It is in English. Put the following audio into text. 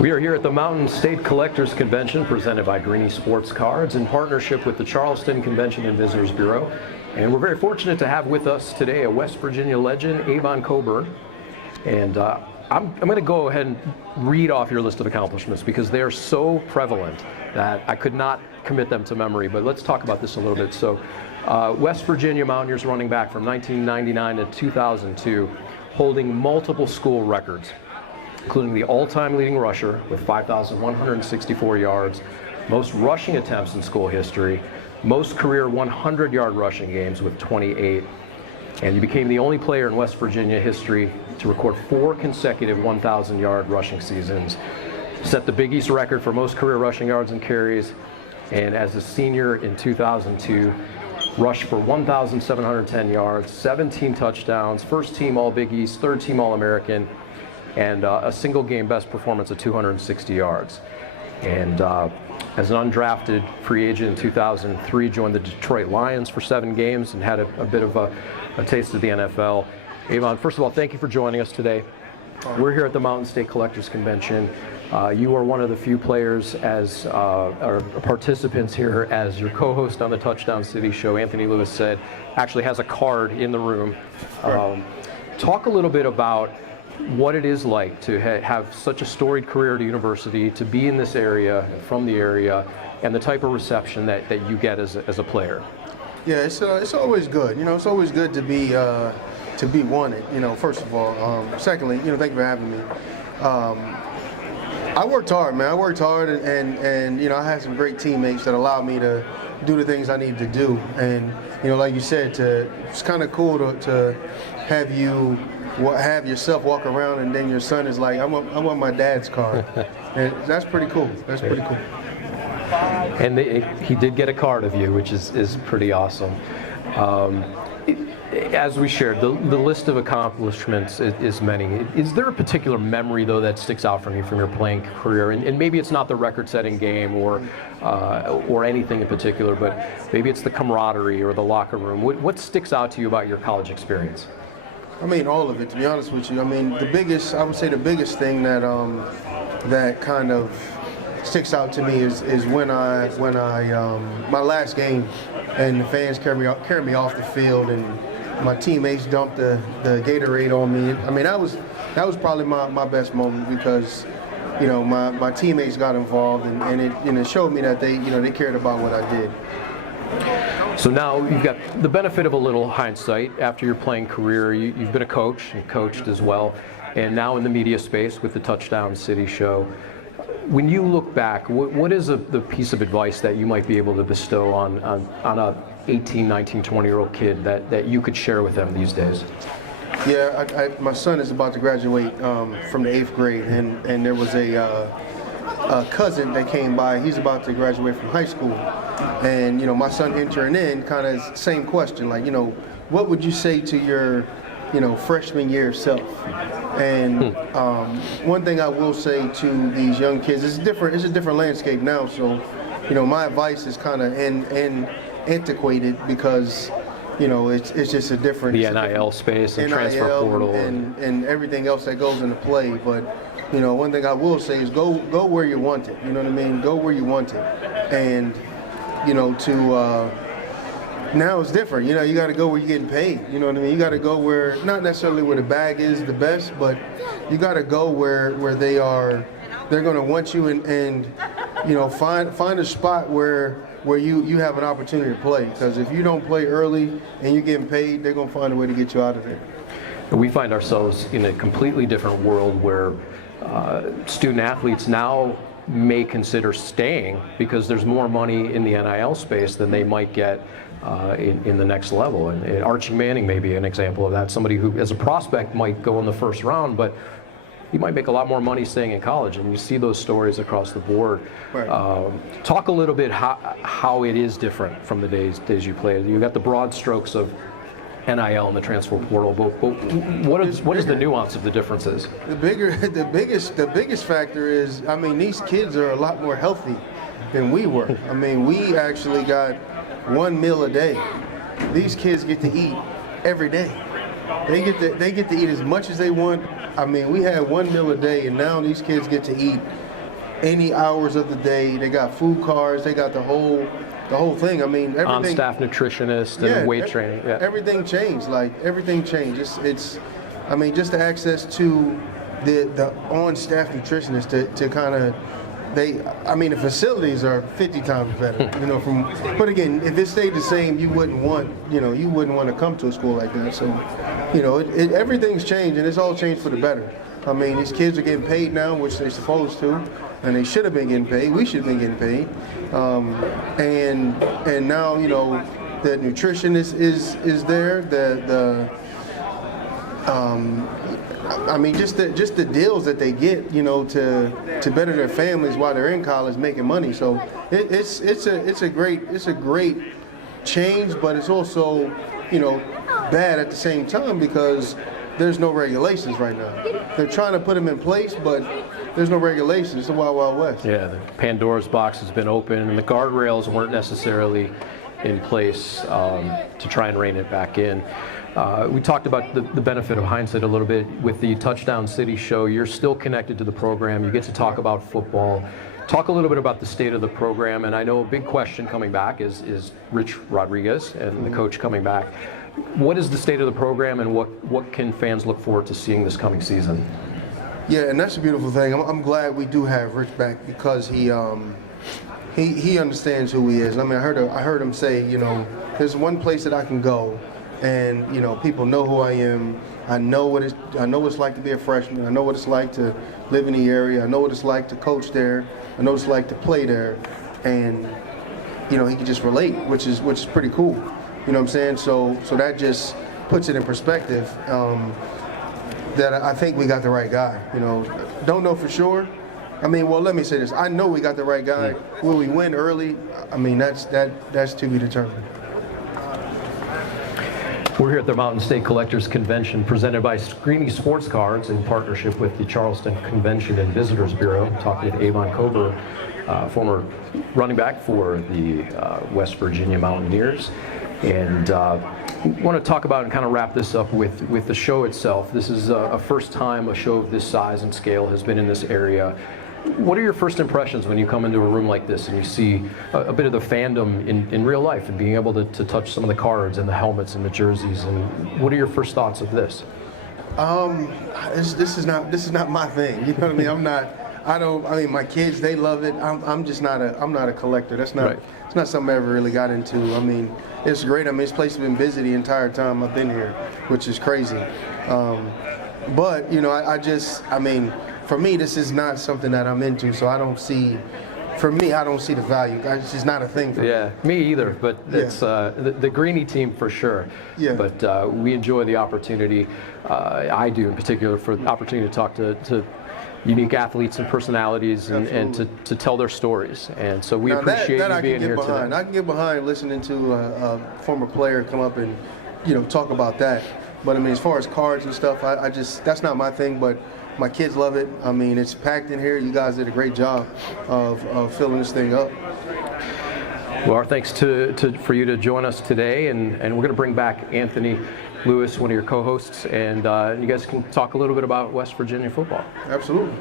We are here at the Mountain State Collectors Convention presented by Greenie Sports Cards in partnership with the Charleston Convention and Visitors Bureau. And we're very fortunate to have with us today a West Virginia legend, Avon Cobourne. And I'm going to go ahead and read off your list of accomplishments because they are so prevalent that I could not commit them to memory. But let's talk about this a little bit. So West Virginia Mountaineers running back from 1999 to 2002, holding multiple school records, including the all-time leading rusher with 5,164 yards, most rushing attempts in school history, most career 100-yard rushing games with 28, and you became the only player in West Virginia history to record 4 consecutive 1,000-yard rushing seasons, set the Big East record for most career rushing yards and carries, and as a senior in 2002, rushed for 1,710 yards, 17 touchdowns, first team All-Big East, third team All-American, and a single game best performance of 260 yards. And as an undrafted free agent in 2003, joined the Detroit Lions for 7 games and had a bit of a taste of the NFL. Avon, first of all, thank you for joining us today. We're here at the Mountain State Collectors Convention. You are one of the few players as or participants here as your co-host on the Touchdown City show. Anthony Lewis said actually has a card in the room. Talk a little bit about what it is like to have such a storied career at a university, to be in this area, from the area, and the type of reception that you get as a player. Yeah, it's always good. You know, it's always good to be wanted. You know, first of all. Secondly, you know, thank you for having me. I worked hard, man. I worked hard, and you know, I had some great teammates that allowed me to do the things I needed to do. And you know, like you said, it's kind of cool to have yourself walk around, and then your son is like, I want my dad's card. And that's pretty cool. That's pretty cool. And he did get a card of you, which is pretty awesome. As we shared, the list of accomplishments is many. Is there a particular memory, though, that sticks out from you from your playing career? And maybe it's not the record-setting game or anything in particular, but maybe it's the camaraderie or the locker room. What sticks out to you about your college experience? I mean, all of it, to be honest with you. I mean, I would say the biggest thing that that kind of sticks out to me is when my last game, and the fans carried me off the field, and my teammates dumped the Gatorade on me. I mean, that was probably my best moment because, you know, my teammates got involved, and it showed me that they cared about what I did. So now you've got the benefit of a little hindsight after your playing career. You've been a coach and coached as well, and now in the media space with the Touchdown City show. When you look back, what is the piece of advice that you might be able to bestow on a 18, 19, 20-year-old kid that you could share with them these days? Yeah, my son is about to graduate from the 8th grade, and there was a cousin that came by. He's about to graduate from high school, and you know, my son entering in, kind of same question, like, you know, what would you say to your, you know, freshman year self? And one thing I will say to these young kids, it's a different landscape now, so you know, my advice is kind of antiquated because, you know, it's just a different, the NIL space and transfer portal and everything else that goes into play. But you know, one thing I will say is go where you want it. You know what I mean? Go where you want it. And you know, now it's different. You know, you got to go where you're getting paid. You know what I mean? You got to go where, not necessarily where the bag is the best, but you got to go where they're going to want you, and you know, find a spot where you have an opportunity to play. Because if you don't play early and you're getting paid, they're going to find a way to get you out of there. We find ourselves in a completely different world where student athletes now may consider staying because there's more money in the NIL space than they might get in the next level. And Archie Manning may be an example of that. Somebody who, as a prospect, might go in the first round, but he might make a lot more money staying in college. And you see those stories across the board. Right. Talk a little bit how it is different from the days you played. You got the broad strokes of NIL and the transfer portal, but what is the nuance of the differences? The biggest factor is, I mean, these kids are a lot more healthy than we were. I mean, we actually got 1 meal a day. These kids get to eat every day. They get to eat as much as they want. I mean, we had 1 meal a day, and now these kids get to eat any hours of the day. They got food cards. They got the whole thing. I mean, everything. On-staff nutritionist and weight training. Yeah. Everything changed. Like everything changed. I mean, just the access to the on-staff nutritionist to kind of. I mean, the facilities are 50 times better, but again, if it stayed the same, you wouldn't want to come to a school like that. So, everything's changed, and it's all changed for the better. I mean, these kids are getting paid now, which they're supposed to, and they should have been getting paid. We should have been getting paid. And now, the nutrition is there. I mean, just the deals that they get, to better their families while they're in college making money. So it's a great change, but it's also, bad at the same time because there's no regulations right now. They're trying to put them in place, but there's no regulations. It's the Wild Wild West. Yeah, the Pandora's box has been open, and the guardrails weren't necessarily in place to try and rein it back in. We talked about the benefit of hindsight a little bit with the Touchdown City show. You're still connected to the program. You get to talk about football. Talk a little bit about the state of the program. And I know a big question coming back is Rich Rodriguez and the coach coming back. What is the state of the program, and what can fans look forward to seeing this coming season? Yeah, and that's a beautiful thing. I'm glad we do have Rich back because he understands who he is. I mean, I heard him say, there's one place that I can go, and people know who I am. I know what it's like to be a freshman. I know what it's like to live in the area. I know what it's like to coach there. I know what it's like to play there, and he can just relate, which is pretty cool. You know what I'm saying? So that just puts it in perspective. That I think we got the right guy. Don't know for sure. I mean, well, let me say this. I know we got the right guy. Will we win early? I mean, that's to be determined. We're here at the Mountain State Collectors Convention presented by Greenie Sports Cards in partnership with the Charleston Convention and Visitors Bureau. I'm talking with Avon Cobourne, former running back for the West Virginia Mountaineers. And want to talk about and kind of wrap this up with the show itself. This is a first time a show of this size and scale has been in this area. What are your first impressions when you come into a room like this and you see a bit of the fandom in real life and being able to touch some of the cards and the helmets and the jerseys? And what are your first thoughts of this? This is not my thing. You know what I mean? I mean, my kids, they love it. I'm not a collector. That's not. Right. It's not something I ever really got into. I mean, it's great. I mean, this place has been busy the entire time I've been here, which is crazy. But I mean, for me, this is not something that I'm into. So I don't see the value. It's just not a thing for me. Yeah, me either. But it's the Greenie team for sure. Yeah. But we enjoy the opportunity. I do in particular for the opportunity to talk to unique athletes and personalities and to tell their stories. And so we appreciate you being here today. I can get behind listening to a former player come up and talk about that. But I mean, as far as cards and stuff, that's not my thing. But my kids love it. I mean, it's packed in here. You guys did a great job of filling this thing up. Well, our thanks for you to join us today, and we're going to bring back Anthony Lewis, one of your co-hosts, and you guys can talk a little bit about West Virginia football. Absolutely.